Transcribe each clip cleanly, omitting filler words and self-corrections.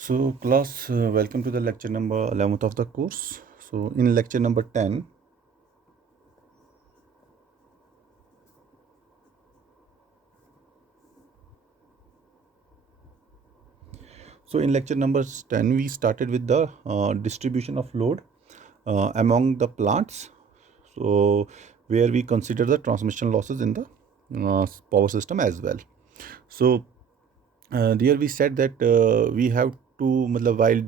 So class, welcome to the lecture number 11th of the course. So in lecture number 10, we started with the distribution of load among the plants. So where we consider the transmission losses in the power system as well. So there we said that we have to while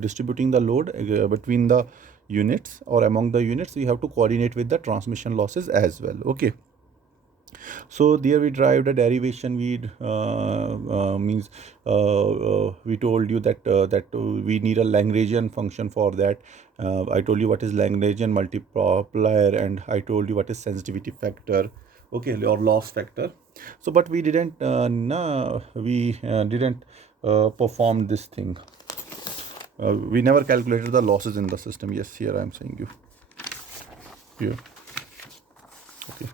distributing the load between the units or among the units, we have to coordinate with the transmission losses as well. Okay. So there we derived a derivation. We told you that we need a Lagrangian function for that. I told you what is Lagrangian multiplier, and I told you what is sensitivity factor, okay, or loss factor. So, but we didn't perform this thing. We never calculated the losses in the system. Yes, here I am saying you here. Okay.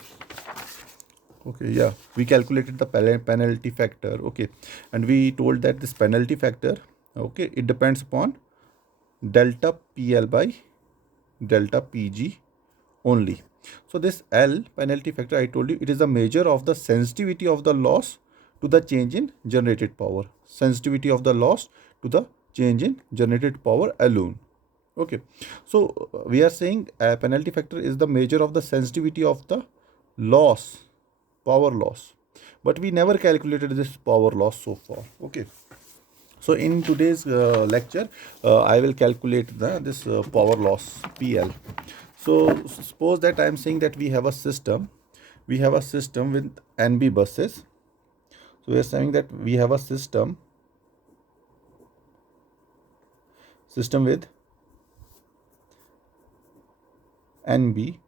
Okay, yeah, we calculated the penalty factor. Okay, and we told that this penalty factor, okay, it depends upon delta PL by delta PG only. So this L penalty factor, I told you, it is the measure of the sensitivity of the loss to the change in generated power. Sensitivity of the loss to the change in generated power alone. Okay, so we are saying a penalty factor is the measure of the sensitivity of the loss, power loss, but we never calculated this power loss so far. Okay, so in today's lecture, I will calculate this power loss PL. So suppose that I am saying that we have a system with NB buses. So we are saying that we have a system with NB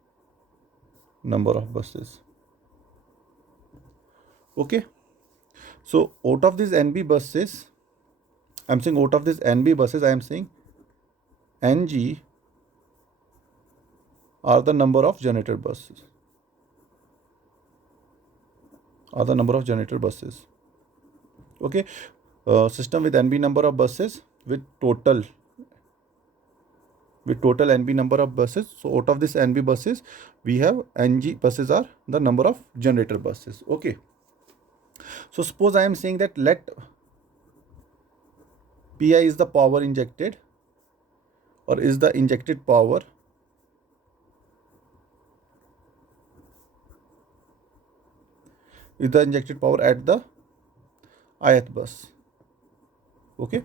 number of buses. Okay, so out of these NB buses, I am saying NG are the number of generator buses. Okay, system with NB number of buses with total NB number of buses. So out of this NB buses, we have NG buses are the number of generator buses. Okay. So suppose I am saying that let Pi is the power injected, or is the injected power at the ith bus. Okay.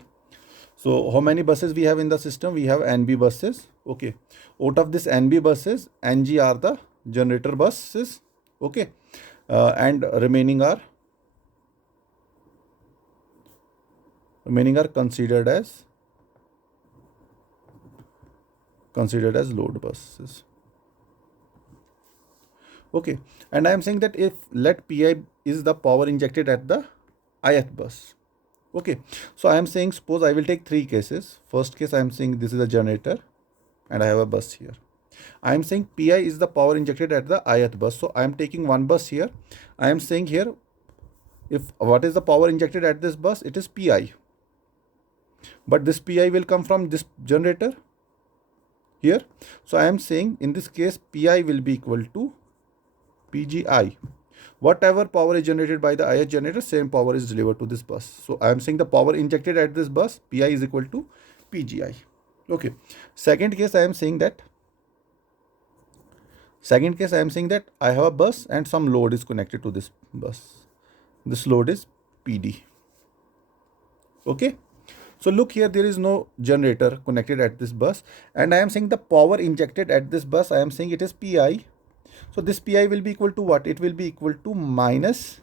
So how many buses we have in the system? We have NB buses. Okay. Out of this NB buses, NG are the generator buses. Okay. And remaining are considered as load buses. Okay. And I am saying that if let Pi is the power injected at the ith bus. Okay, so I am saying, suppose I will take three cases. First case, I am saying this is a generator and I have a bus here. I am saying Pi is the power injected at the ith bus. So I am taking one bus here. I am saying here, if what is the power injected at this bus, it is Pi. But this Pi will come from this generator here. So I am saying in this case, Pi will be equal to PGI. Whatever power is generated by the ith generator, same power is delivered to this bus. So I am saying the power injected at this bus, Pi is equal to PGI. Okay. Second case, I am saying that I have a bus and some load is connected to this bus. This load is PD. Okay. So look here, there is no generator connected at this bus, and I am saying the power injected at this bus, I am saying it is Pi. So this Pi will be equal to what? It will be equal to minus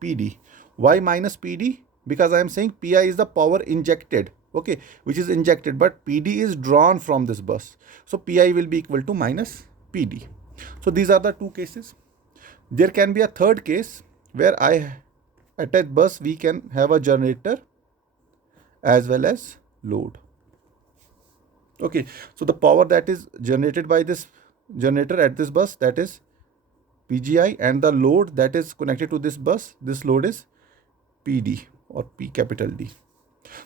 PD. Why minus PD? Because I am saying Pi is the power injected, okay, which is injected, but PD is drawn from this bus. So Pi will be equal to minus PD. So these are the two cases. There can be a third case where at a bus we can have a generator as well as load. Okay, so the power that is generated by this generator at this bus, that is PGI, and the load that is connected to this bus, this load is PD or P capital D.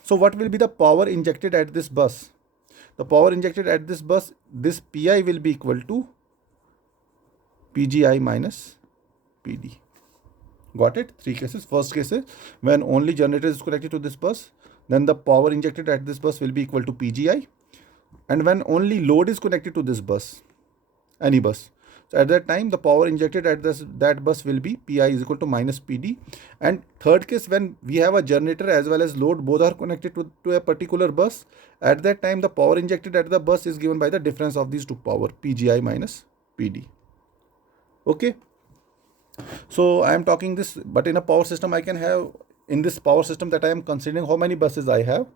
So what will be the power injected at this bus? The power injected at this bus, this Pi will be equal to Pgi minus Pd. Got it? Three cases. First case is when only generator is connected to this bus, then the power injected at this bus will be equal to Pgi. And when only load is connected to this bus, any bus, so at that time the power injected at that bus will be Pi is equal to minus Pd. And third case, when we have a generator as well as load, both are connected to a particular bus, at that time the power injected at the bus is given by the difference of these two power, Pgi minus Pd. Okay. So I am talking this, but in a power system I can have, in this power system that I am considering, how many buses I have?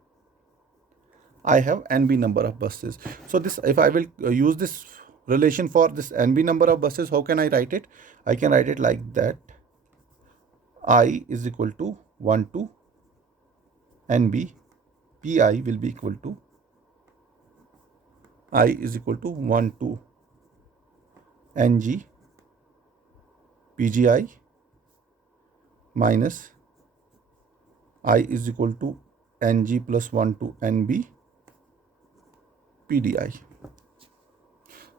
I have NB number of buses. So this, if I will use this relation for this NB number of buses, how can I write it? I can write it like that. I is equal to 1 to NB. Pi will be equal to I is equal to 1 to NG Pgi minus I is equal to Ng plus 1 to NB Pdi.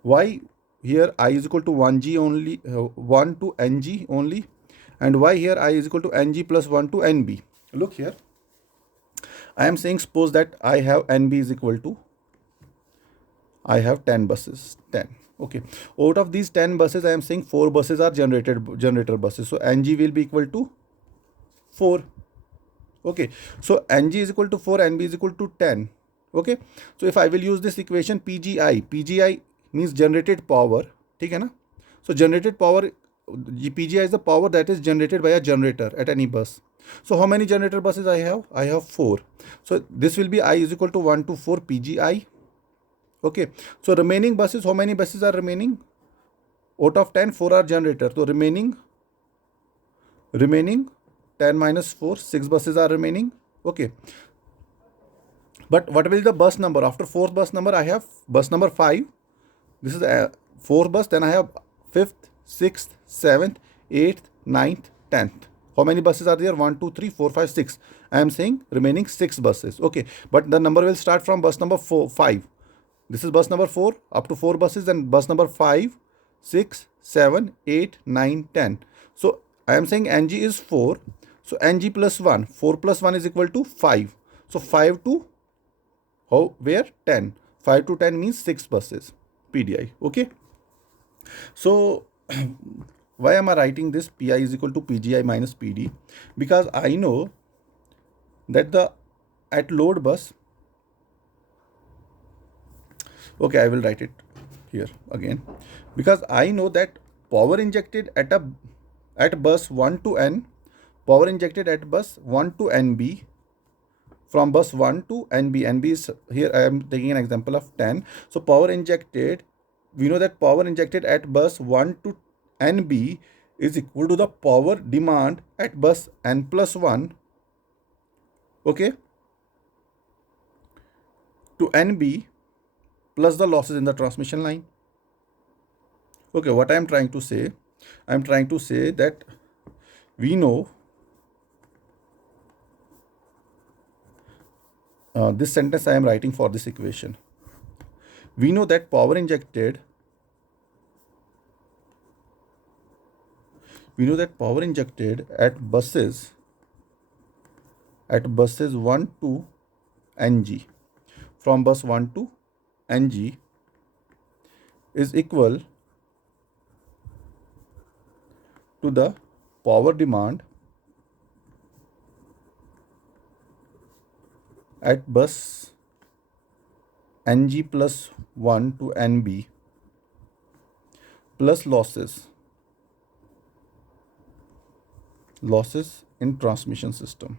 Why here I is equal to 1G only, 1 to Ng only, and why here I is equal to Ng plus 1 to NB? Look here, I am saying suppose that I have NB is equal to, I have 10 buses, 10. Okay, out of these 10 buses, I am saying 4 buses are generator buses. So Ng will be equal to 4. Okay, so Ng is equal to 4, NB is equal to 10. Okay, so if I will use this equation, Pgi means generated power. ठीक है ना? So generated power, Pgi is the power that is generated by a generator at any bus. So how many generator buses I have? I have 4. So this will be I is equal to 1 to 4 Pgi. Okay, so remaining buses, how many buses are remaining? Out of 10, 4 are generator. So remaining 10 minus 4, 6 buses are remaining. Okay, but what will be the bus number? After 4th bus number, I have bus number 5. This is a 4th bus. Then I have 5th, 6th, 7th, 8th, 9th, 10th. How many buses are there? 1, 2, 3, 4, 5, 6. I am saying remaining 6 buses. Okay, but the number will start from bus number 5. This is bus number 4, up to 4 buses, then bus number 5, 6, 7, 8, 9, 10. So I am saying Ng is 4. So Ng plus 1, 4 plus 1 is equal to 5. So 5 to, where? 10. 5 to 10 means 6 buses, Pdi. Okay. So why am I writing this Pi is equal to Pgi minus Pd? Because I know that at load bus, okay, I will write it here again, because I know that power injected at bus 1 to N, power injected at bus 1 to NB, from bus 1 to NB. NB is here, I am taking an example of 10. So power injected, we know that power injected at bus 1 to NB is equal to the power demand at bus N plus 1, okay, to NB plus the losses in the transmission line. Okay, what I am trying to say? I am trying to say that we know this sentence I am writing for this equation. We know that power injected, at buses 1 to Ng, from bus 1 to Ng is equal to the power demand at bus Ng plus 1 to NB plus losses in transmission system.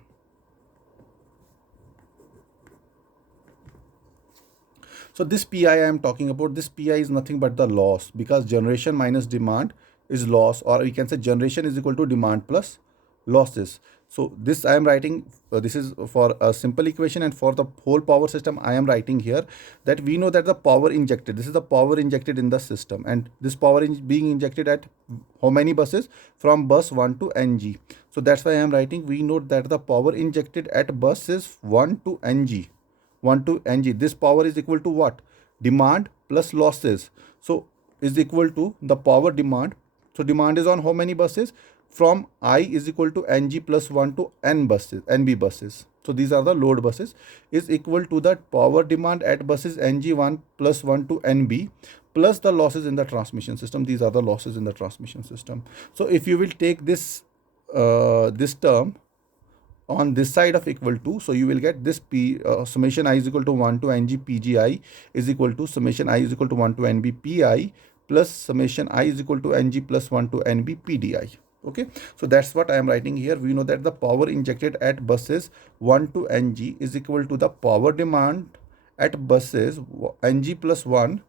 So this Pi I am talking about, this Pi is nothing but the loss, because generation minus demand is loss, or we can say generation is equal to demand plus losses. So this I am writing, this is for a simple equation, and for the whole power system I am writing here that we know that the power injected, this is the power injected in the system, and this power is being injected at how many buses? From bus 1 to Ng. So that's why I am writing, we note that the power injected at bus is 1 to ng. 1 to ng. This power is equal to what? Demand plus losses. So is equal to the power demand. So demand is on how many buses? From I is equal to ng plus 1 to n buses, nb buses. So these are the load buses, is equal to the power demand at buses ng1 plus 1 to nb plus the losses in the transmission system. These are the losses in the transmission system. So if you will take this this term on this side of equal to, so you will get this p summation I is equal to 1 to ng pgi is equal to summation I is equal to 1 to nb pi plus summation I is equal to ng plus 1 to nb pdi. Okay, so that's what I am writing here. We know that the power injected at buses 1 to ng is equal to the power demand at buses ng plus 1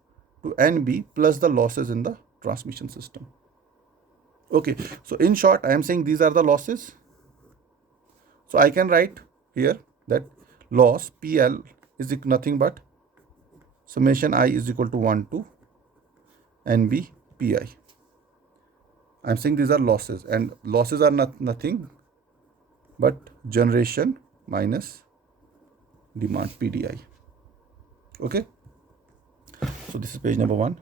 to nb plus the losses in the transmission system. Okay, so in short, I am saying these are the losses. So I can write here that loss PL is nothing but summation I is equal to 1 to NB PI. I am saying these are losses, and losses are nothing but generation minus demand PDI. Okay, so this is page number 1.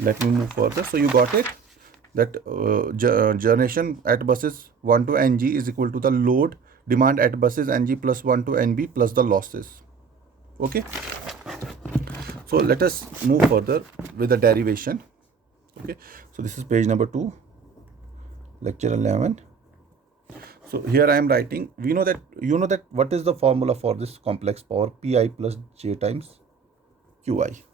Let me move further. So you got it, that generation at buses 1 to ng is equal to the load demand at buses ng plus 1 to nb plus the losses. Okay, so let us move further with the derivation. Okay, so this is page number 2, lecture 11. So here I am writing, we know that, you know that what is the formula for this complex power? Pi plus j times qi.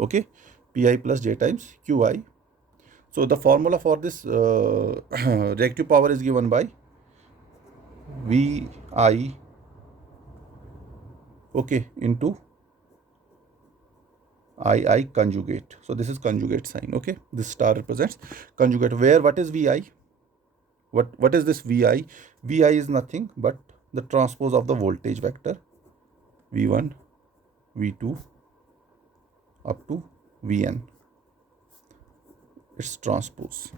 Okay, Pi plus j times qi. So the formula for this reactive power is given by Vi, okay, into II conjugate. So this is conjugate sign. Okay, this star represents conjugate. Where what is Vi? What is this Vi? Vi is nothing but the transpose of the voltage vector V1, V2 up to Vn. Its transpose.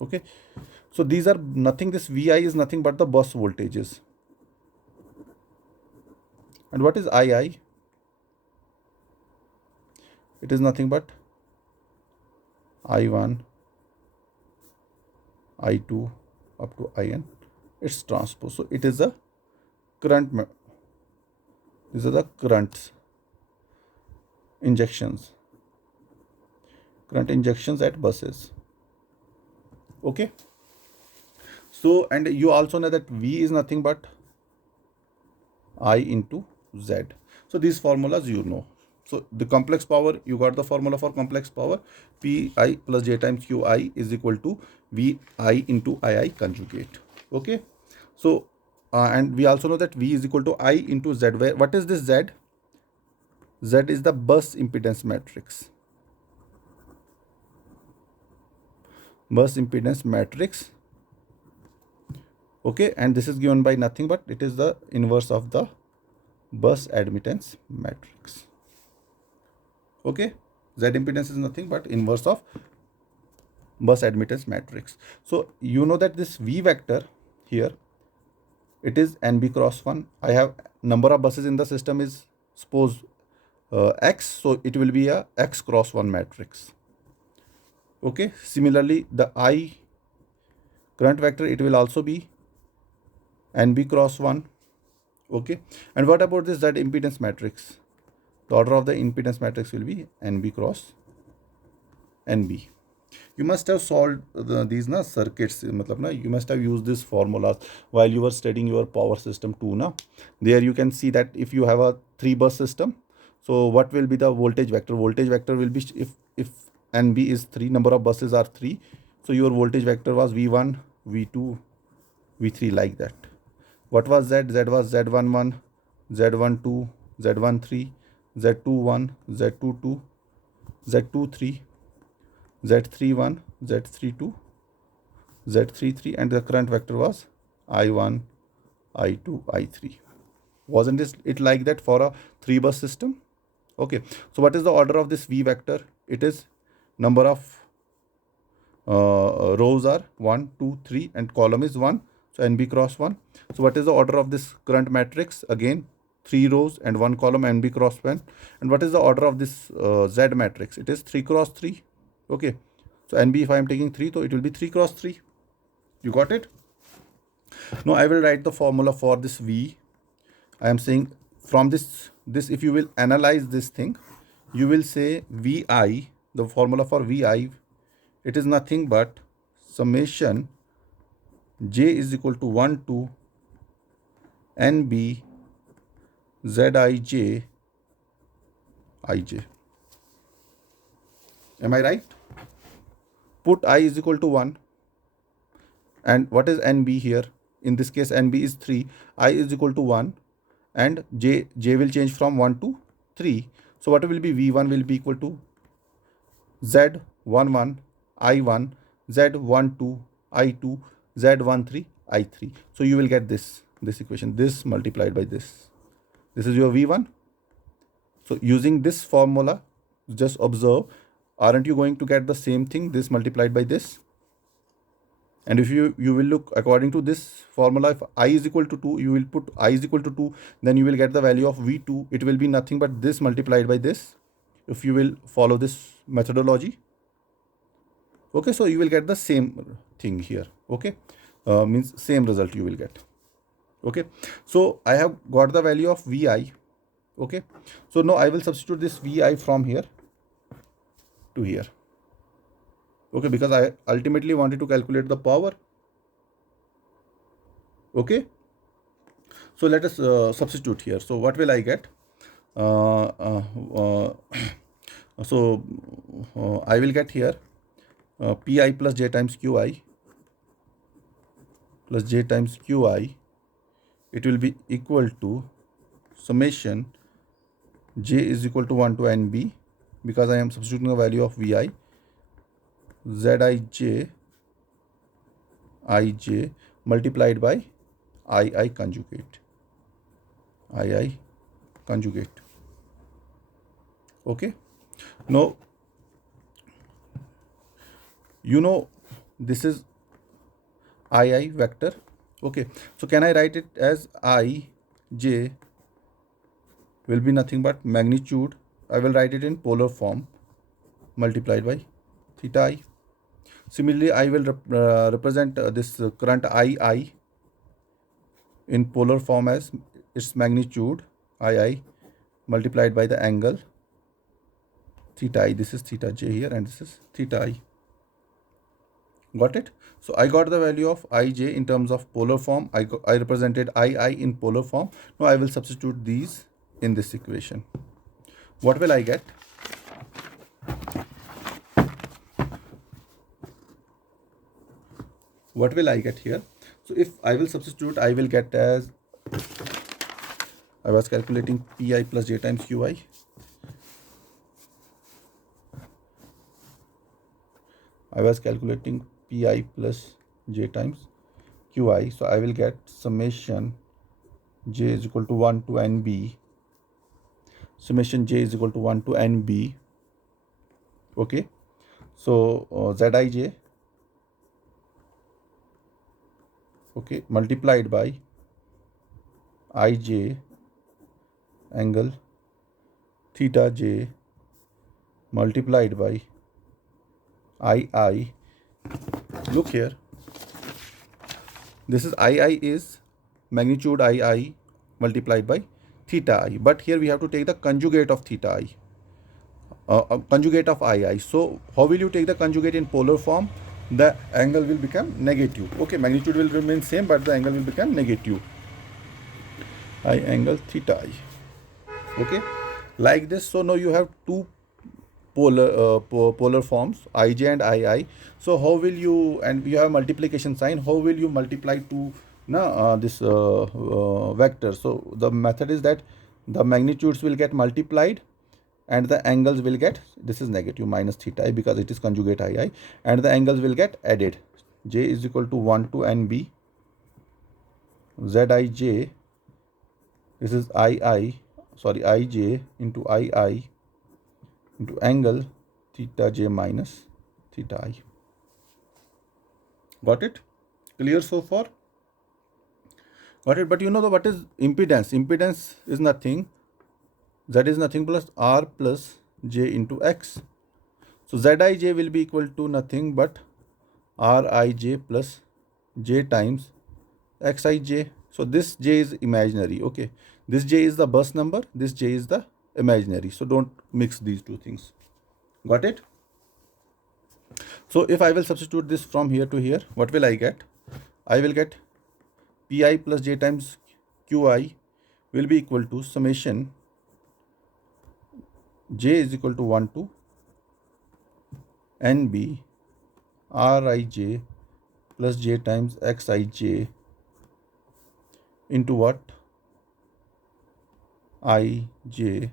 Okay, so these are nothing, this Vi is nothing but the bus voltages. And what is II? It is nothing but I1, I2 up to In, its transpose. So it is a current, these are the currents, injections, current injections at buses. Okay, so and you also know that V is nothing but I into Z. So these formulas you know. So the complex power, you got the formula for complex power, Pi plus j times Qi is equal to Vi into II conjugate. Okay, so and we also know that V is equal to I into Z. Where what is this Z? Z is the bus impedance matrix. Bus impedance matrix. Okay, and this is given by nothing but it is the inverse of the bus admittance matrix. Okay, Z impedance is nothing but inverse of bus admittance matrix. So you know that this V vector here, it is NB cross 1. I have number of buses in the system is suppose X, so it will be a X cross 1 matrix. Okay, similarly the I current vector, it will also be NB cross 1. Okay, and what about this Z impedance matrix? The order of the impedance matrix will be NB cross NB. You must have solved these circuits, you must have used these formulas while you were studying your power system too. There you can see that if you have a 3-bus system, so what will be the voltage vector? Voltage vector will be, if NB is 3, number of buses are 3, so your voltage vector was V1, V2, V3 like that. What was Z? Z was Z11, Z12, Z13, Z21, Z22, Z23, Z31, Z32, Z33, and the current vector was I1, I2, I3. Wasn't it like that for a 3-bus system? Okay, so what is the order of this V vector? It is number of rows are 1, 2, 3 and column is 1. So NB cross 1. So what is the order of this current matrix? Again 3 rows and 1 column, NB cross 1. And what is the order of this Z matrix? It is 3 cross 3. Okay. So NB, if I am taking 3, so it will be 3 cross 3. You got it? Now I will write the formula for this V. I am saying from this if you will analyze this thing, you will say Vi, the formula for Vi, it is nothing but summation J is equal to 1 to NB Zij Ij. Am I right? Put I is equal to 1. And what is NB here? In this case, NB is 3. I is equal to 1. And J will change from 1 to 3. So what will be V1 will be equal to Z11 I1 Z12 I2 Z13 I3. So you will get this equation, this multiplied by this. This is your V1. So using this formula, just observe, aren't you going to get the same thing, this multiplied by this? And if you will look according to this formula, if I is equal to 2, you will put I is equal to 2, then you will get the value of V2. It will be nothing but this multiplied by this, if you will follow this methodology. Okay, so you will get the same thing here. Okay, means same result you will get. Okay, so I have got the value of Vi. Okay, so now I will substitute this Vi from here to here. Okay, because I ultimately wanted to calculate the power. Okay, so let us substitute here. So what will I get? I will get here Pi plus J times Qi plus J times Qi. It will be equal to summation J is equal to 1 to NB, because I am substituting the value of Vi, Zij Ij multiplied by II conjugate. II conjugate. Okay. Now, you know this is II vector. Okay. So can I write it as Ij will be nothing but magnitude. I will write it in polar form multiplied by theta I. Similarly, I will represent this current II in polar form as its magnitude II multiplied by the angle theta I. This is theta j here and this is theta I. Got it? So I got the value of Ij in terms of polar form. I represented II in polar form. Now I will substitute these in this equation. What will I get? What will I get here? So if I will substitute, I will get as, I was calculating Pi plus J times Qi. I was calculating Pi plus J times Qi. So I will get summation J is equal to 1 to NB. Summation J is equal to 1 to NB. Okay. So Zij, okay, multiplied by Ij angle theta j multiplied by II. Look here, this is II is magnitude II multiplied by theta I, but here we have to take the conjugate of theta I, conjugate of II. So how will you take the conjugate in polar form? The angle will become negative. Okay, magnitude will remain same, but the angle will become negative. I angle theta I. Okay, like this. So now you have two polar forms, Ij and II. So how will you, and you have multiplication sign, how will you multiply two this vector? So the method is that the magnitudes will get multiplied and the angles will get, this is negative minus theta I because it is conjugate II, and the angles will get added. J is equal to 1 to NB Zij, this is Ij into II into angle theta j minus theta I. Got it? Clear so far? Got it? But you know what is impedance? Impedance is nothing. Z is nothing plus R plus J into X. So Zij will be equal to nothing but Rij plus J times Xij. So this J is imaginary. Okay. This J is the bus number. This J is the imaginary. So don't mix these two things. Got it? So if I will substitute this from here to here, what will I get? I will get Pi plus J times Qi will be equal to summation J is equal to 1 to NB Rij plus J times Xij into what? Ij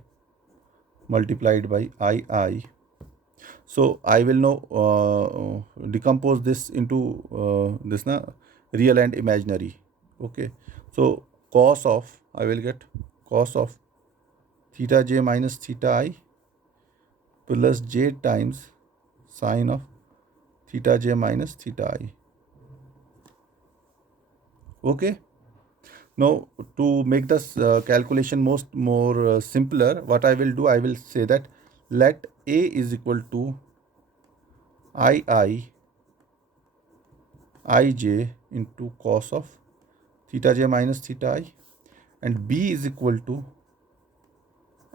multiplied by II. So I will now decompose this into this real and imaginary. Okay. So cos of, I will get cos of theta j minus theta I plus j times sine of theta j minus theta I. Okay. Now to make this calculation more simpler, what I will do, I will say that let A is equal to II Ij into cos of theta j minus theta I, and B is equal to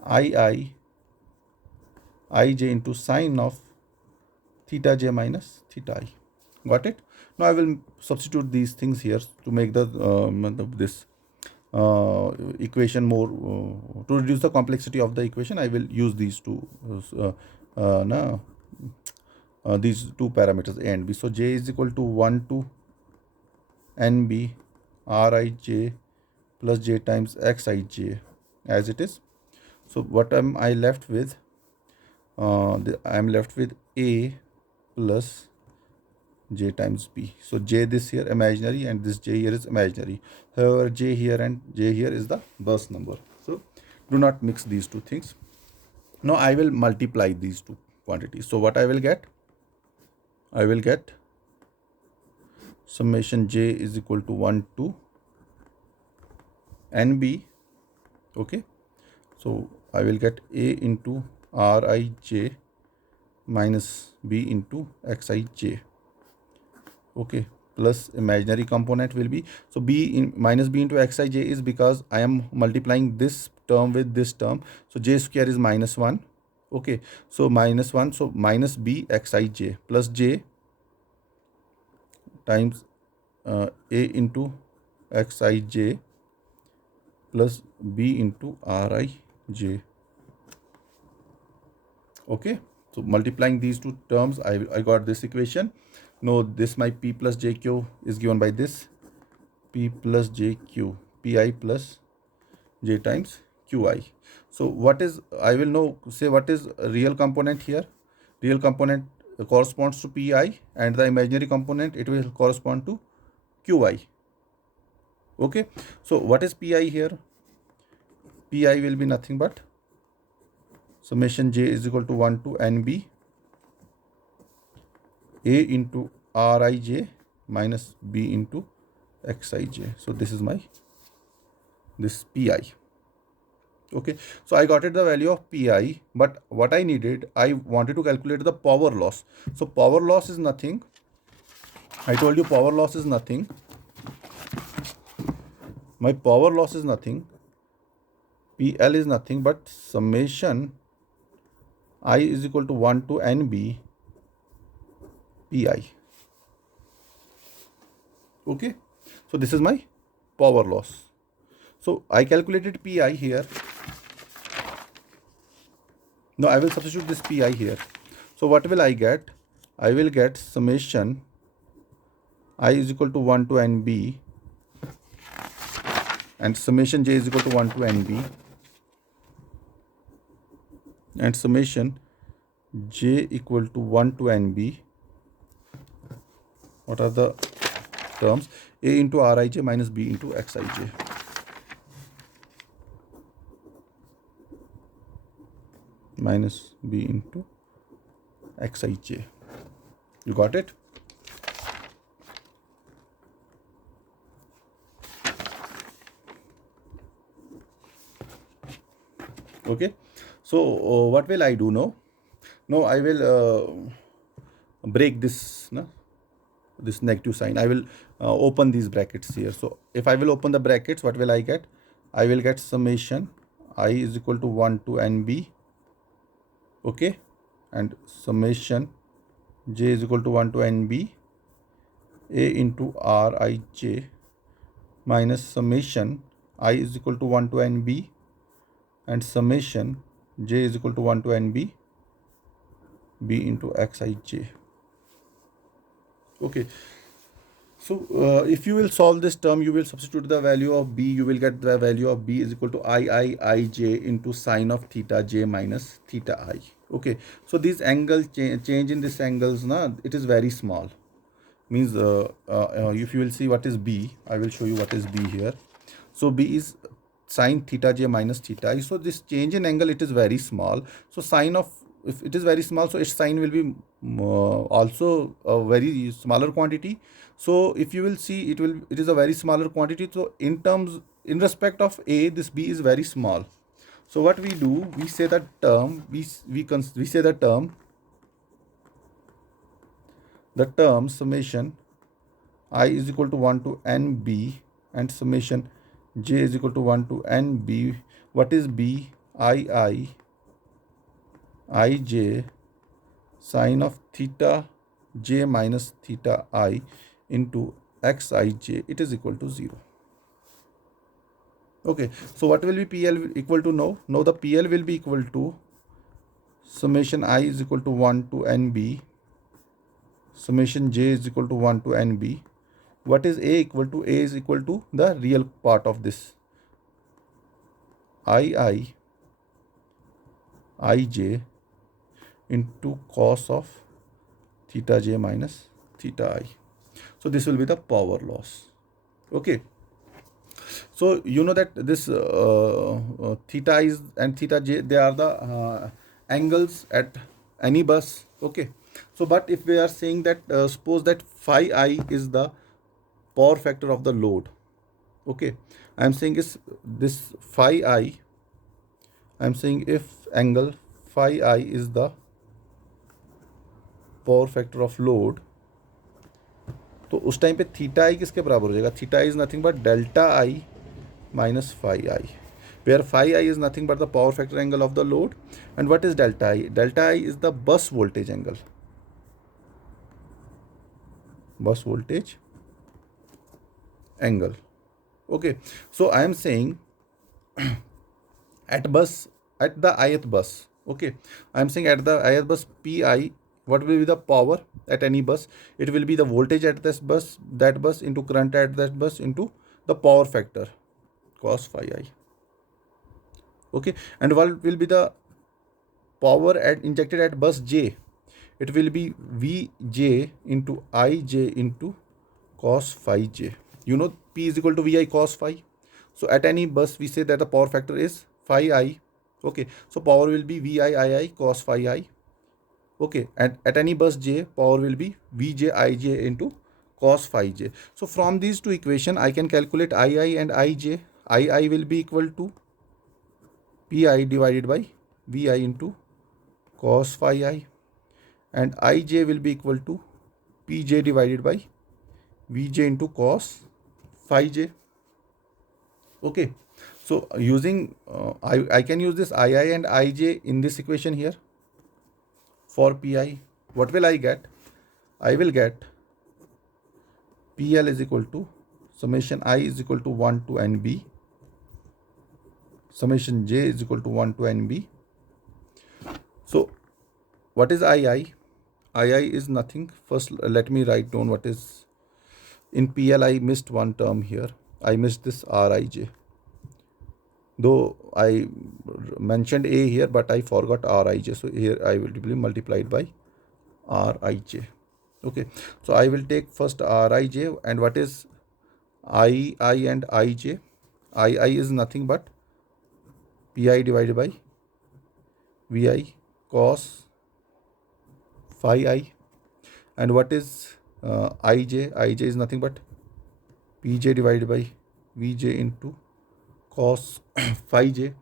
II Ij into sine of theta j minus theta I. Got it? Now I will substitute these things here to make the this equation more to reduce the complexity of the equation. I will use these two these two parameters A and B. So J is equal to 1 to NB Rij plus J times Xij as it is. So what am I left with? I am left with A plus J times B. So J this here imaginary and this J here is imaginary. However, J here and J here is the bus number. So do not mix these two things. Now I will multiply these two quantities. So what I will get? I will get summation J is equal to 1 to NB. Okay. So I will get A into Rij minus B into Xij. Okay, plus imaginary component will be, so B in minus B into Xij is because I am multiplying this term with this term. So J square is minus 1. Okay, so minus 1. So minus B Xij plus J times A into Xij plus B into Rij. Okay, so multiplying these two terms, I got this equation. No, this my P plus JQ is given by this P plus JQ, Pi plus J times Qi. So what is, I will now say what is a real component here. Real component corresponds to Pi, and the imaginary component, it will correspond to Qi. Okay, so what is Pi here? Pi will be nothing but summation J is equal to 1 to NB A into Rij minus B into Xij. So this is my this Pi. Okay, so I got it the value of Pi, but what I needed, I wanted to calculate the power loss. So power loss is nothing. I told you power loss is nothing. My power loss is nothing. PL is nothing but summation I is equal to 1 to NB Pi. Okay, so this is my power loss. So I calculated Pi here. Now I will substitute this Pi here. So what will I get? I will get summation I is equal to 1 to NB and summation J is equal to 1 to NB and summation J equal to 1 to NB. What are the terms? A into Rij minus B into Xij. Minus B into Xij. You got it? Okay, so what will I do now? Now I will break this, no, this negative sign. I will open these brackets here. So if I will open the brackets, what will I get? I will get summation I is equal to 1 to nb, okay, and summation j is equal to 1 to nb a into rij minus summation I is equal to 1 to nb and summation j is equal to 1 to nb b into xij. Okay, so if you will solve this term, you will substitute the value of b. You will get the value of b is equal to ij into sine of theta j minus theta I. Okay, so these angle change in this angles, na, it is very small. Means if you will see what is b, I will show you what is b here. So b is sine theta j minus theta I. So this change in angle, it is very small. So sine of, if it is very small, so its sign will be also a very smaller quantity. So if you will see, it is a very smaller quantity. So in respect of a, this b is very small. So what we do, we say that term, we say the term summation I is equal to 1 to nb and summation j is equal to 1 to nb. What is b? Ij sine of theta j minus theta I into xij, it is equal to 0. Okay, so what will be PL equal to now? Now the PL will be equal to summation I is equal to 1 to nb, summation j is equal to 1 to nb. What is A equal to? A is equal to the real part of this. Ij into cos of theta j minus theta I. So this will be the power loss. Okay. So you know that this theta is and theta j, they are the angles at any bus. Okay. So but if we are saying that suppose that phi I is the power factor of the load. Okay, I am saying is this phi I. I am saying if angle phi I is the power factor of load, तो उस time पे theta आई किसके बराबर हो जाएगा? Theta is nothing but delta I minus phi I, where phi I is nothing but the power factor angle of the load. And what is delta I? Delta I is the bus voltage angle. Bus voltage angle. Okay, so I am saying at the ith bus. Okay, I am saying at the ith bus Pi, what will be the power at any bus? It will be the voltage at this bus, that bus, into current at that bus, into the power factor cos phi I. Okay, and what will be the power injected at bus J? It will be Vj into Ij into cos phi j. You know P is equal to Vi cos phi. So at any bus, we say that the power factor is phi I. Okay, so power will be Vi cos phi I. Okay, and at any bus J, power will be Vj Ij into cos phi j. So from these two equation, I can calculate Ii and Ij. Ii will be equal to Pi divided by Vi into cos phi I, and Ij will be equal to Pj divided by Vj into cos phi j. Okay, so using I can use this Ii and Ij in this equation here for Pi. What will I get? I will get PL is equal to summation I is equal to 1 to NB, summation j is equal to 1 to NB. So what is II? II is nothing. First let me write down what is in PL. I missed one term here. I missed this Rij. Though I mentioned A here, but I forgot Rij. So here I will be multiplied by Rij. Okay. So I will take first Rij, and what is I and Ij? I is nothing but Pi divided by Vi cos phi I. And what is Ij? Ij is nothing but Pj divided by Vj into cos phi j.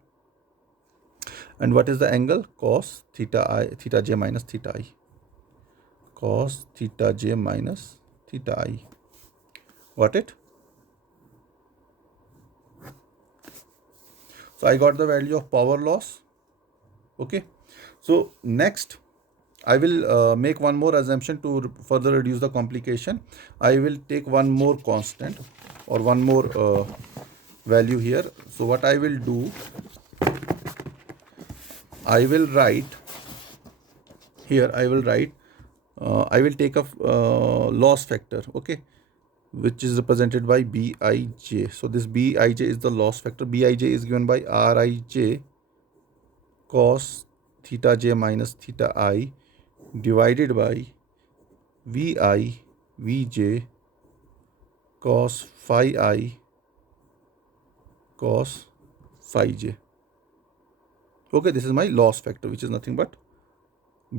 And what is the angle? Cos theta j minus theta I. Cos theta j minus theta I. Got it? So I got the value of power loss. Okay. So next, I will make one more assumption to further reduce the complication. I will take one more constant or one more value here. So what I will do, I will write here, I will take a loss factor, okay, which is represented by Bij. So this Bij is the loss factor. Bij is given by Rij cos theta j minus theta I divided by Vi Vj cos phi I cos phi j. Okay, this is my loss factor, which is nothing but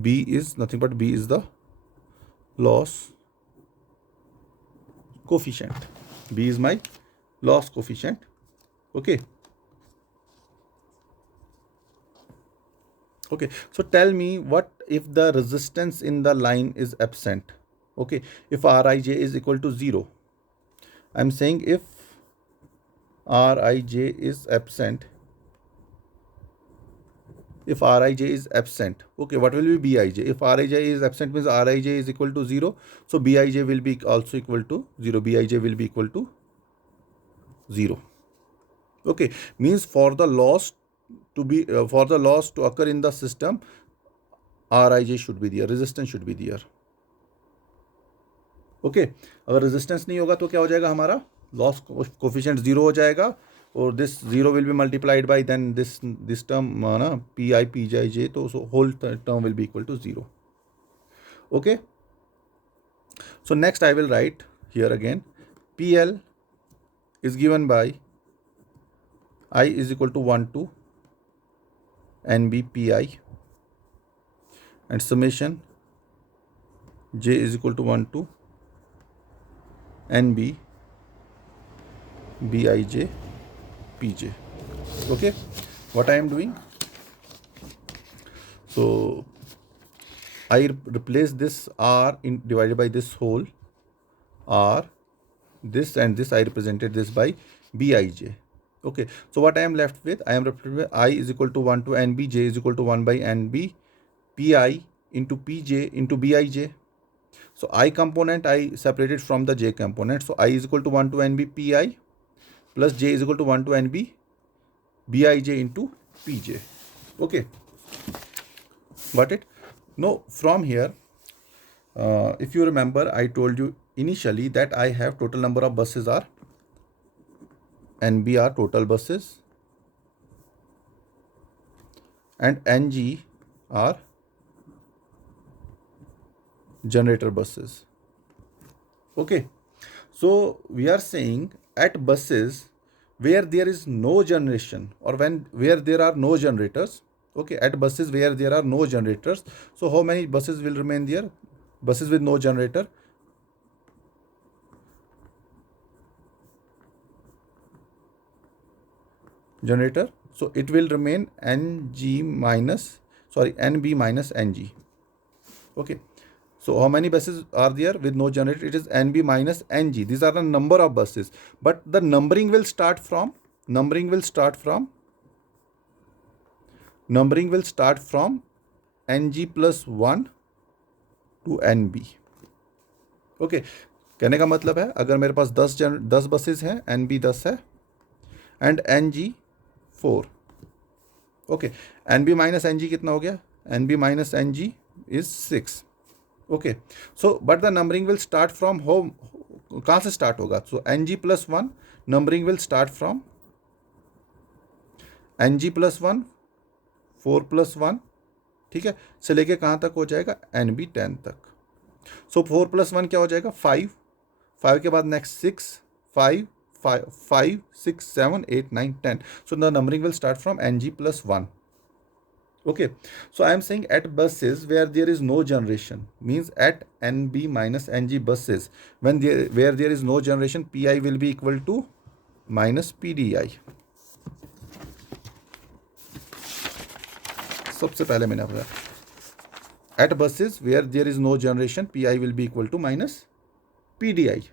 B is the loss coefficient. B is my loss coefficient. Okay. Okay, so tell me, what if the resistance in the line is absent? Okay, if Rij is equal to 0, I'm saying if Rij is absent, okay, what will be Bij? If Rij is absent means Rij is equal to 0, so Bij will be also equal to 0. Bij will be equal to 0. Okay, means for the loss to occur in the system, Rij should be there, resistance should be there. Okay अगर resistance नहीं होगा तो क्या हो जाएगा, हमारा loss coefficient 0 हो जाएगा, और this 0 will be multiplied by then this term ना पी आई पी जाई जे, तो whole term will be equal to 0. Okay, so next I will write here again P L is given by I is equal to 1 to N B P I and summation J is equal to 1 to NB Bij Pj. Okay, what I am doing, so I replace this R in divided by this whole R, this and this I represented this by Bij. Okay, so what I am left with, I am left with I is equal to 1 to NB, J is equal to 1 by NB, Pi into Pj into Bij. So I component I separated from the j component. So I is equal to 1 to NB Pi plus j is equal to 1 to NB Bij into Pj. Okay, got it? Now from here, if you remember, I told you initially that I have total number of buses are NB are total buses and NG are generator buses. Okay, so we are saying at buses where there is no generation, or where there are no generators. Okay, at buses where there are no generators, so how many buses will remain there? Buses with no generator, so it will remain NB minus NG. Okay, so how many buses are there with no generator? It is NB minus NG. These are the number of buses, but the numbering will start from NG plus 1 to NB. Okay, कहने का मतलब है अगर मेरे पास 10 buses हैं, NB 10 है and NG 4. Okay, NB minus NG कितना हो गया? NB minus NG is 6. Okay, so but the numbering will start from home. कहाँ से स्टार्ट होगा? सो NG plus 1 numbering will start from NG plus 1 4 plus 1, ठीक है, से लेके कहाँ तक हो जाएगा? NB 10 तक. सो 4 प्लस 1 क्या हो जाएगा? 5 के बाद next 6 5 6 7 8 9 10. So the numbering will start from NG plus 1. Okay, so I am saying at buses where there is no generation, means at NB minus NG buses where there is no generation, Pi will be equal to minus PDI. सबसे पहले मैंने बताया, at buses where there is no generation, pi will be equal to minus pdi.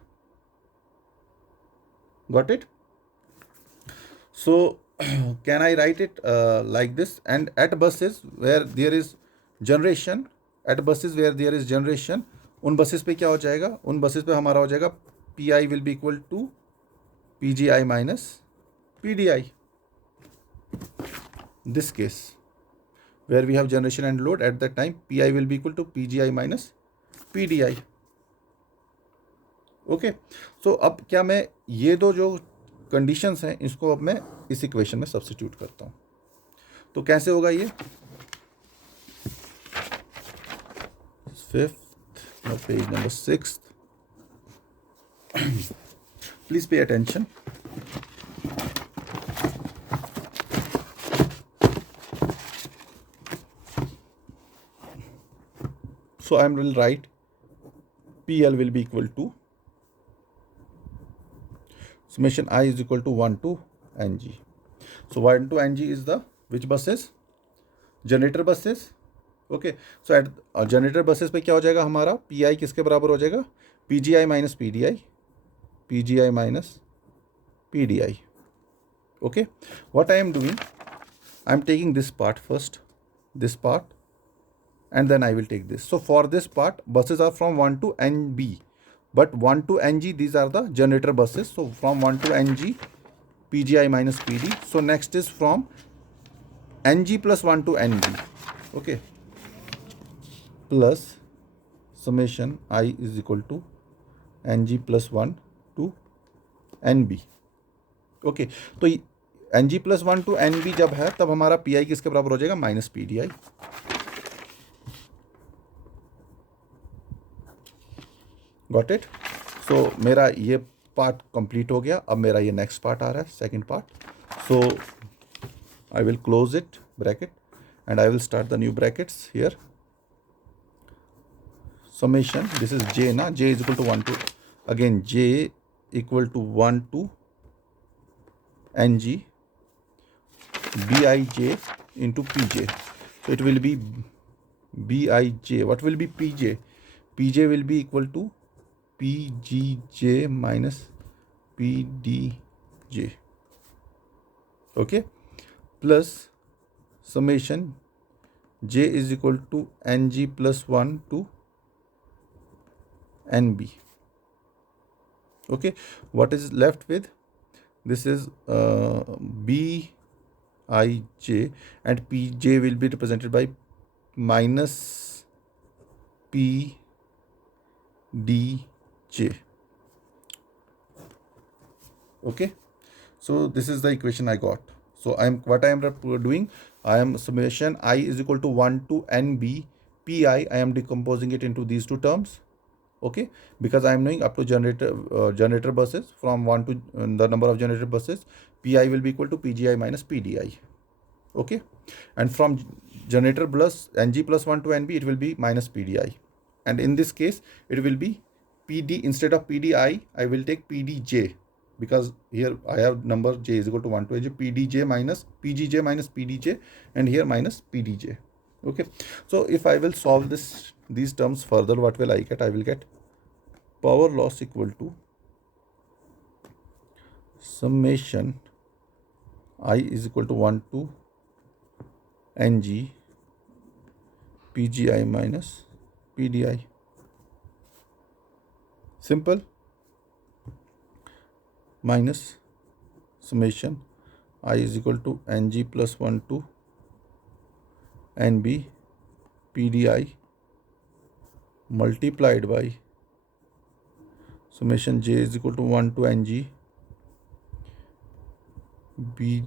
Got it? So can I write it like this? And at buses where there is generation, उन buses पे क्या हो जाएगा, उन buses पे हमारा हो जाएगा pi will be equal to pgi minus pdi. This case where we have generation and load, at that time pi will be equal to pgi minus pdi. Okay, so अब क्या मैं ये दो जो कंडीशंस हैं इसको अब मैं इस इक्वेशन में सब्स्टिट्यूट करता हूँ. तो कैसे होगा ये? Fifth, page number 6. Please pay attention. So I will write PL will be equal to summation I is equal to 1 to NG. So 1 to NG is the which buses? Generator buses. Okay. So at generator buses पे क्या हो जाएगा हमारा? PI किसके बराबर हो जाएगा? PGI minus PDI. PGI minus PDI. Okay. What I am doing? I am taking this part first. This part. And then I will take this. So for this part, buses are from 1 to NB, but 1 to NG, these are the generator buses. So from 1 to NG, PGI minus PD. So next is from NG plus 1 to NB. Okay. Plus summation I is equal to NG plus 1 to NB. Okay. तो NG plus 1 to NB जब है तब हमारा PI किसके बराबर हो जाएगा? Minus PDI. Got it? So मेरा ये पार्ट कंप्लीट हो गया. अब मेरा ये नेक्स्ट पार्ट आ रहा है, second part. So I will close it bracket and I will start the new brackets here. summation, this is j na, j is equal to 1 to, again j equal to 1 to ng bij into pj. So it will be bij. What will be pj? pj will be equal to pgj minus pdj. Okay, plus summation j is equal to ng plus 1 to nb. Okay, what is left with? This is bij, and pj will be represented by minus pdj. Okay, so this is the equation I got. So what I am doing, I am summation I is equal to 1 to nb pi. I am decomposing it into these two terms. Okay, because I am knowing up to generator buses, from 1 to the number of generator buses, pi will be equal to pgi minus pdi. Okay, and from generator plus ng plus 1 to nb, it will be minus pdi, and in this case it will be pd. Instead of pdi, I will take pdj, because here I have number j is equal to 1 to ng, pdj minus pgj minus pdj, and here minus pdj. Okay, so if I will solve these terms further, what will I get? I will get power loss equal to summation I is equal to 1 to ng pgi minus pdi. Simple. Minus summation I is equal to ng plus 1 to nb pdi multiplied by summation j is equal to 1 to ng bij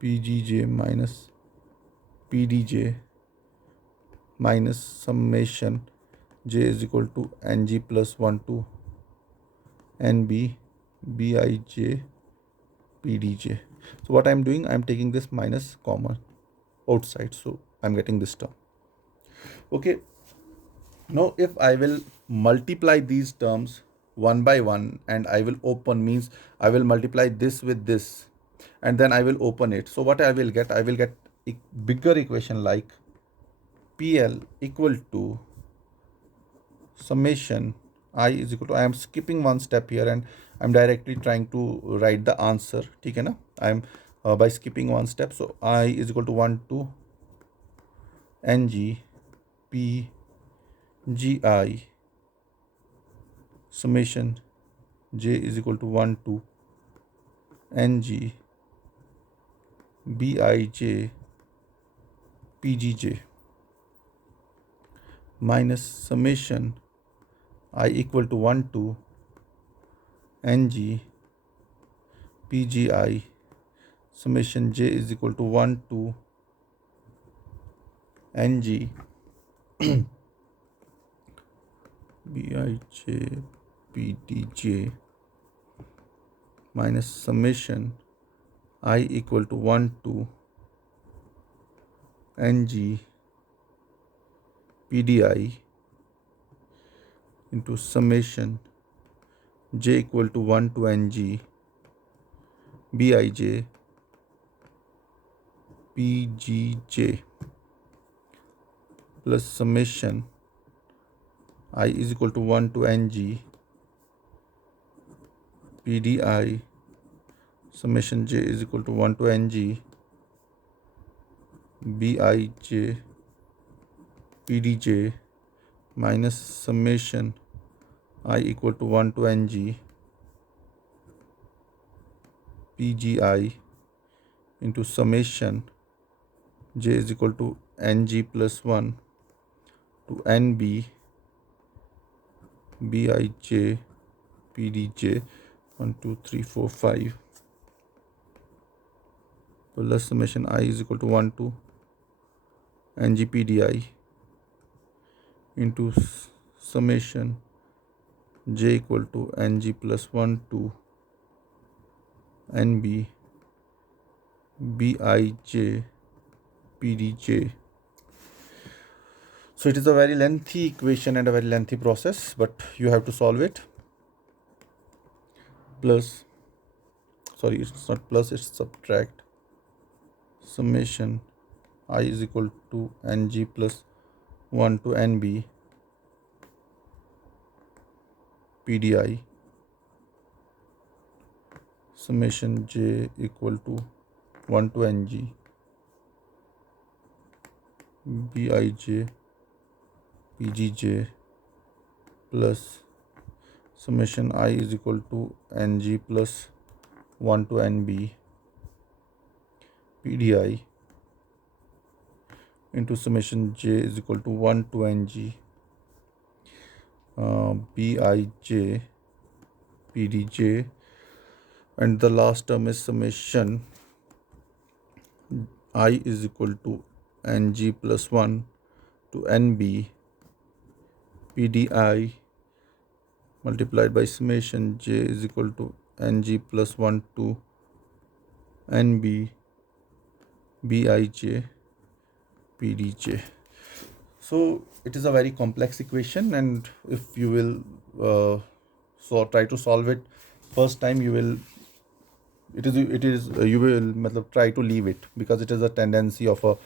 pgj minus pdj minus summation j is equal to ng plus 1 to nb bij pdj. So what I am doing, I am taking this minus common outside, so I am getting this term. Okay, now if I will multiply these terms one by one, and I will open, means I will multiply this with this, and then I will open it. So what I will get a bigger equation like PL equal to summation I is equal to, I am skipping one step here and I'm directly trying to write the answer. ठीक है ना? I am by skipping one step. So I is equal to 1 to NG PGI summation J is equal to 1 to NG BIJ PGJ minus summation I equal to 1 to NG PGI summation J is equal to 1 to NG BIJ PDJ minus summation I equal to 1 to NG PDI into summation J equal to 1 to NG BIJ PGJ plus summation I is equal to 1 to NG PDI summation J is equal to 1 to NG BIJ PDJ minus summation I equal to 1 to NG PGI into summation J is equal to NG plus 1 to NB BIJ PDJ 1 2 3 4 5 plus summation I is equal to 1 to NG PDI into summation J equal to NG plus 1 to NB BIJ PDJ. So it is a very lengthy equation and a very lengthy process, but you have to solve it. Plus, sorry, it's not plus, it's subtract summation I is equal to NG plus 1 to NB PDI summation J equal to 1 to NG BIJ PGJ plus summation I is equal to NG plus 1 to NB PDI into summation J is equal to 1 to NG BIJ PDJ, and the last term is summation I is equal to NG plus 1 to NB PDI multiplied by summation J is equal to NG plus 1 to NB BIJ PDJ. So it is a very complex equation, and if you will try to solve it first time, you will you will try to leave it, because it is a tendency of a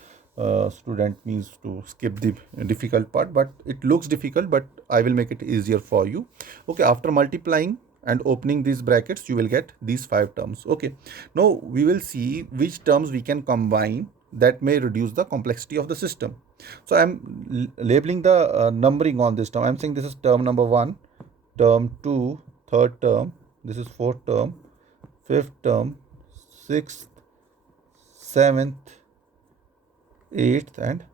student means to skip the difficult part, but it looks difficult, but I will make it easier for you. Okay, after multiplying and opening these brackets, you will get these 5 terms. Okay, now we will see which terms we can combine that may reduce the complexity of the system. So I'm labeling the numbering on this term. I'm saying this is term number 1, term 2, third term, this is fourth term, fifth term, sixth, seventh, 8th and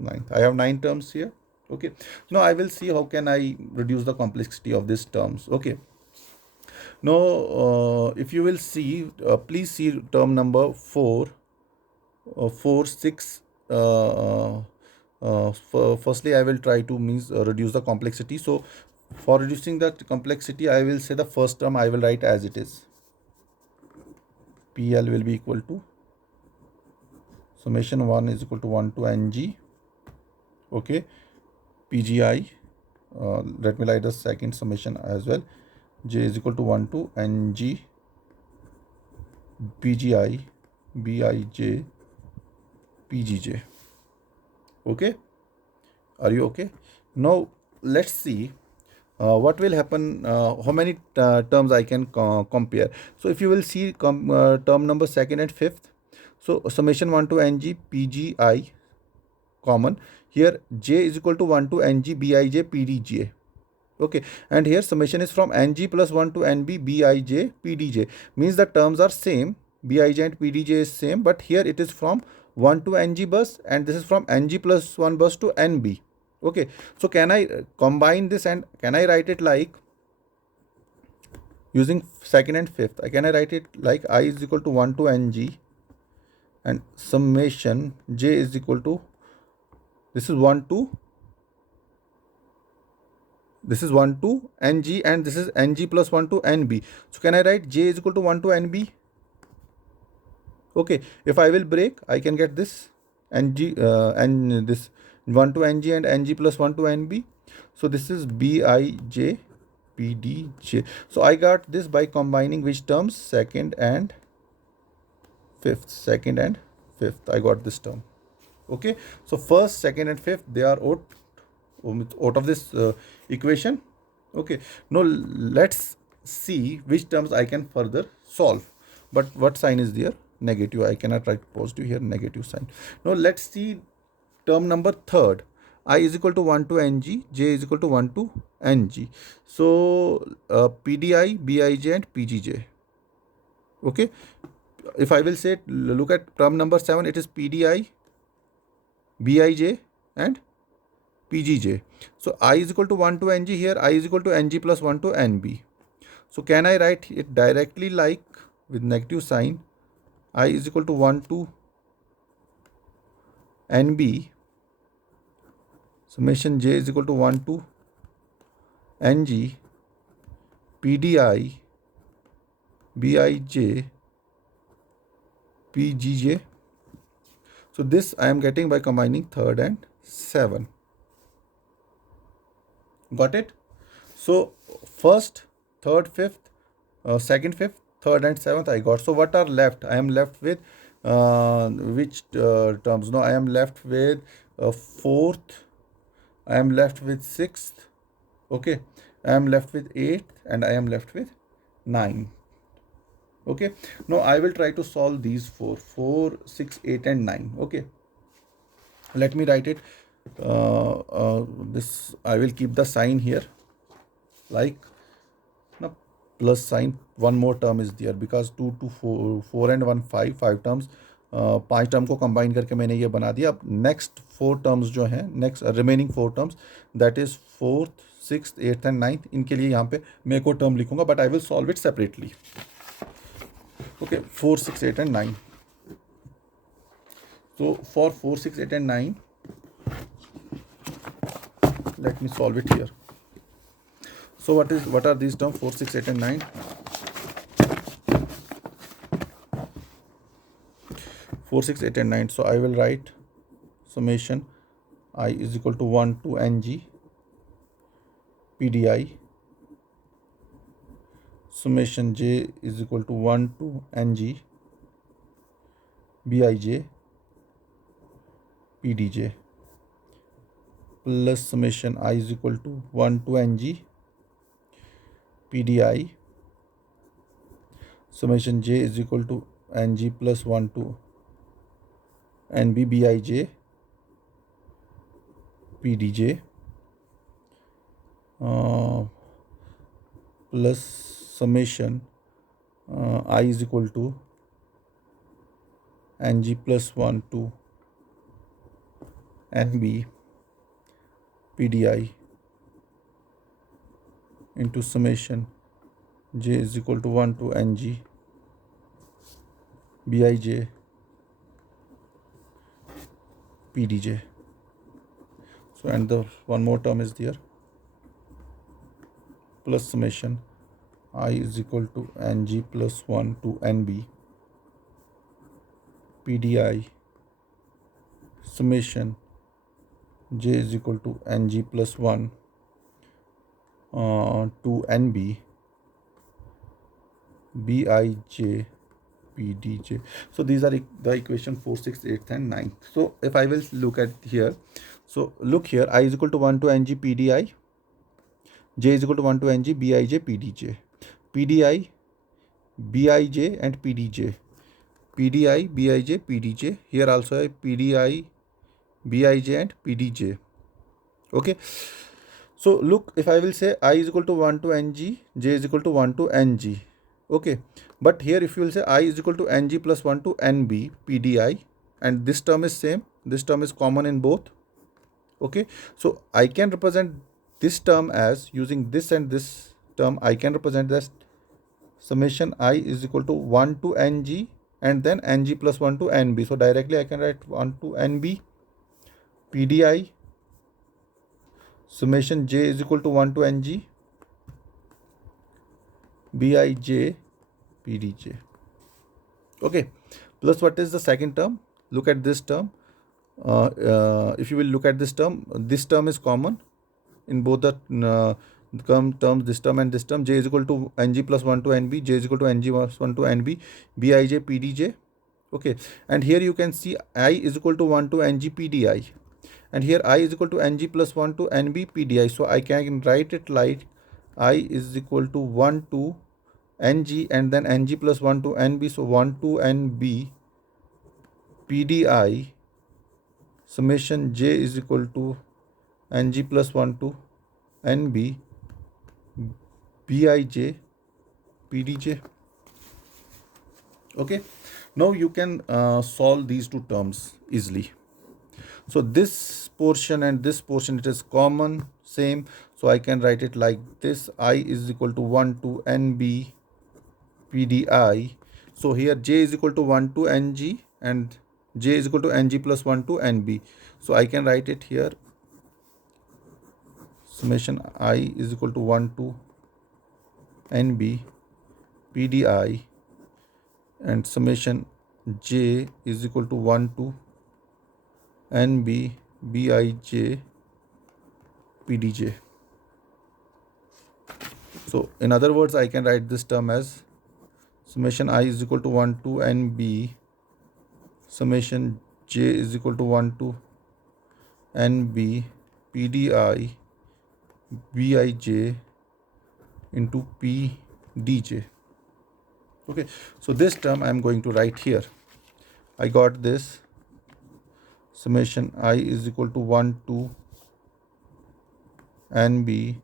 9th. I have 9 terms here. Okay, now I will see how can I reduce the complexity of these terms. Okay, now if you will see, please see term number 4, 4, 6. Firstly, I will try to reduce the complexity. So for reducing the complexity, I will say the first term I will write as it is. PL will be equal to summation 1 is equal to 1 to NG. Okay, PGI, let me write the second summation as well. J is equal to 1 to NG BGI, BIJ, PGJ. Okay, are you okay? Now let's see what will happen, how many terms I can compare. So if you will see term number second and fifth, so summation 1 to ng PGI common. Here j is equal to 1 to ng Bij PDJ. Okay, and here summation is from ng plus 1 to nb Bij PDJ, means the terms are same, Bij and PDJ is same, but here it is from 1 to ng bus and this is from ng plus 1 bus to nb. Okay, so can I combine this and can I write it like using second and fifth? Can I write it like I is equal to 1 to ng and summation j is equal to, this is 1 to ng and this is ng plus 1 to nb. So can I write j is equal to 1 to nb? Okay, if I will break, I can get this ng and this 1 to ng and ng plus 1 to nb. So this is Bij PDJ. So I got this by combining which terms? Second and fifth. Second and fifth. I got this term. Okay, so first, second and fifth, they are out of this equation. Okay, now let's see which terms I can further solve. But what sign is there? Negative. I cannot write positive here, negative sign. Now let's see term number third. I is equal to 1 to ng, j is equal to 1 to ng. So PDI, Bij and PGJ. Okay, if I will say, look at term number 7, it is PDI, Bij and PGJ. So I is equal to 1 to ng, here I is equal to ng plus 1 to nb. So can I write it directly like with negative sign? I is equal to 1 to nb, summation j is equal to 1 to ng, PDI, Bij, PGJ. So this I am getting by combining third and 7. Got it? So first, third, fifth, second, fifth, third and seventh I got. So what are left? I am left with which terms? No, I am left with fourth, I am left with sixth. Okay, I am left with eighth and I am left with 9. Okay, now I will try to solve these 4, 6, 8 and 9. Okay, let me write it. This I will keep the sign here like no plus sign. One more term is there because 2 to 4 and 1 5 terms, 5 term को combine करके मैंने ये बना दिया. अब next 4 terms जो हैं, next remaining 4 terms, that is fourth, sixth, eighth and ninth, इनके लिए यहाँ पे मैं एक और टर्म लिखूंगा but I will solve it separately. Okay, 4, 6, 8 and 9. So for 4, 6, 8 and 9, let me solve it here. So what are these terms? 4, 6, 8 and 9. 4, 6, 8 and 9. So I will write summation I is equal to 1 to ng PDI, summation j is equal to 1 to ng Bij PDJ, plus summation I is equal to 1 to ng PDI, summation j is equal to ng plus 1 to nb Bij PDJ, plus summation I is equal to ng plus 1 to nb PDI into summation j is equal to 1 to ng Bij PDJ. So and the one more term is there, plus summation I is equal to ng plus 1 to nb PDI, summation j is equal to ng plus 1 to nb Bij PDJ. So these are the equation 4, 6, 8, and 9. So if I will look at here, so look here, I is equal to 1 to NG PDI, J is equal to 1 to NG BIJ PDJ, PDI, BIJ and PDJ, PDI, BIJ, PDJ. Here also I PDI, BIJ and PDJ. Okay. So look, if I will say I is equal to 1 to NG, J is equal to 1 to NG. Okay. But here if you will say I is equal to NG plus 1 to NB, PDI, and this term is same, this term is common in both. Okay. So I can represent this term as, using this and this term, I can represent as summation I is equal to 1 to NG and then NG plus 1 to NB. So directly I can write 1 to NB, PDI, summation J is equal to 1 to NG, BIJ, PDJ. Okay. Plus what is the second term? Look at this term. If you will look at this term is common in both the terms, this term and this term. J is equal to NG plus 1 to NB, J is equal to NG plus 1 to NB, BIJ, PDJ. Okay. And here you can see I is equal to 1 to NG PDI. And here I is equal to NG plus 1 to NB PDI. So I can write it like I is equal to 1 to NG and then NG plus 1 to NB. So 1 to NB PDI, summation J is equal to NG plus 1 to NB, BIJ, PDJ. Okay. Now you can solve these two terms easily. So this portion and this portion, it is common, same. So I can write it like this. I is equal to 1 to NB PDI. So here J is equal to 1 to NG and J is equal to NG plus 1 to NB. So I can write it here. Summation I is equal to 1 to NB PDI and summation J is equal to 1 to NB BIJ PDJ. So in other words, I can write this term as summation I is equal to 1 to NB, summation J is equal to 1 to NB PDI BIJ into PDJ. Okay. So this term I am going to write here. I got this. Summation I is equal to 1 to NB,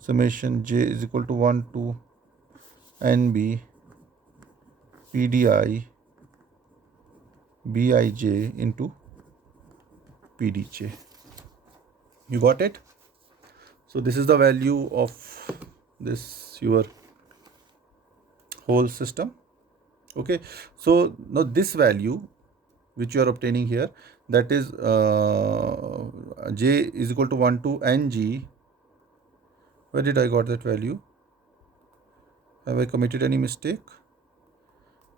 summation J is equal to 1 to NB PDI BIJ into PDJ. You got it? So this is the value of this your whole system. Okay. So now this value which you are obtaining here, that is J is equal to 1 to NG. Where did I got that value? Have I committed any mistake?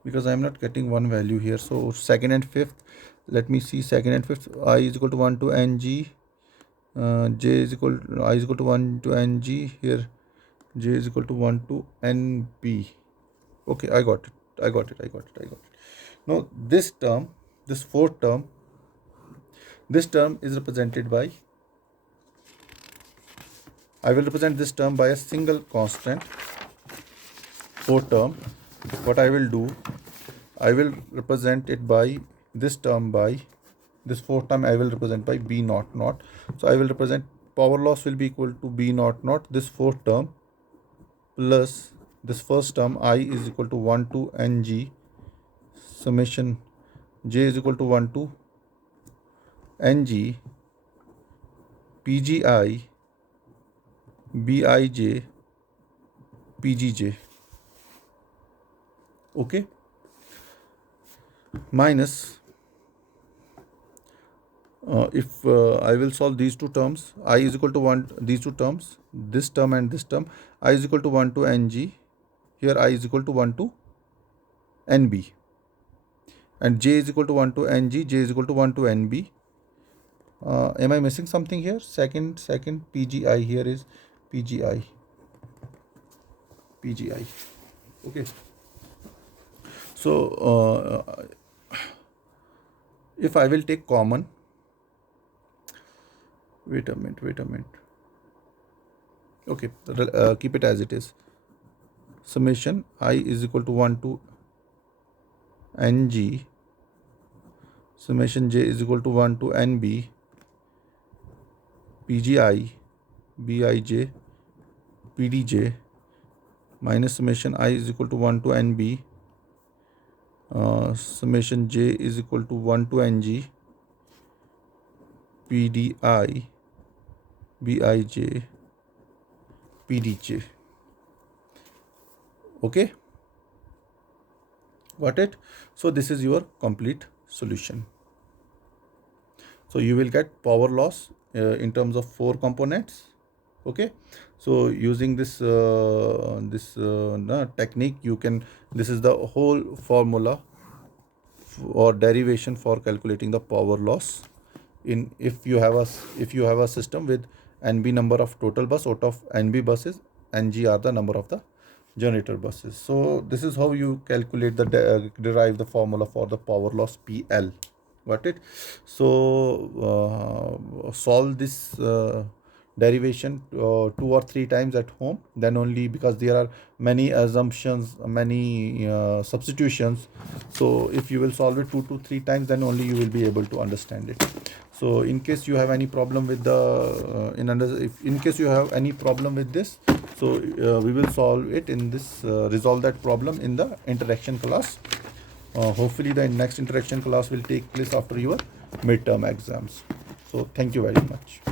Because I am not getting one value here. So second and fifth, let me see second and fifth. I is equal to 1 to NG. J is equal to, I is equal to 1 to NG. Here J is equal to 1 to NB. Okay, I got it. Now this term, this fourth term, this term is represented by, I will represent this term by a single constant. Fourth term, what I will do, I will represent it by this term, by this fourth term I will represent by B naught naught. So I will represent power loss will be equal to B naught naught, this fourth term plus this first term I is equal to 1 to NG, summation J is equal to 1 to NG PGI BIJ PGJ. Okay. Minus if I will solve these two terms, I is equal to 1, these two terms, this term and this term, I is equal to 1 to NG, here I is equal to 1 to NB, and J is equal to 1 to NG, J is equal to 1 to NB. Am I missing something here? Second PGI, here is PGI. Okay. So if I will take common, wait a minute. Okay, keep it as it is. Summation I is equal to 1 to ng, summation j is equal to 1 to nb, pgi, bij, pdj, minus summation I is equal to 1 to nb, summation j is equal to 1 to ng, pdi, bij, pdj. Okay, got it? So this is your complete solution. So you will get power loss in terms of 4 components. Okay, so using this technique, you can, this is the whole formula or derivation for calculating the power loss in, if you have a system with nb number of total bus. Out of nb buses, ng are the number of the generator buses. So this is how you calculate the derive the formula for the power loss PL. Got it? So solve this derivation 2 or 3 times at home, then only, because there are many assumptions, many substitutions. So if you will solve it 2 to 3 times, then only you will be able to understand it. So in case you have any problem with the in case you have any problem with this, so we will solve it in this resolve that problem in the interaction class. Hopefully the next interaction class will take place after your midterm exams. So thank you very much.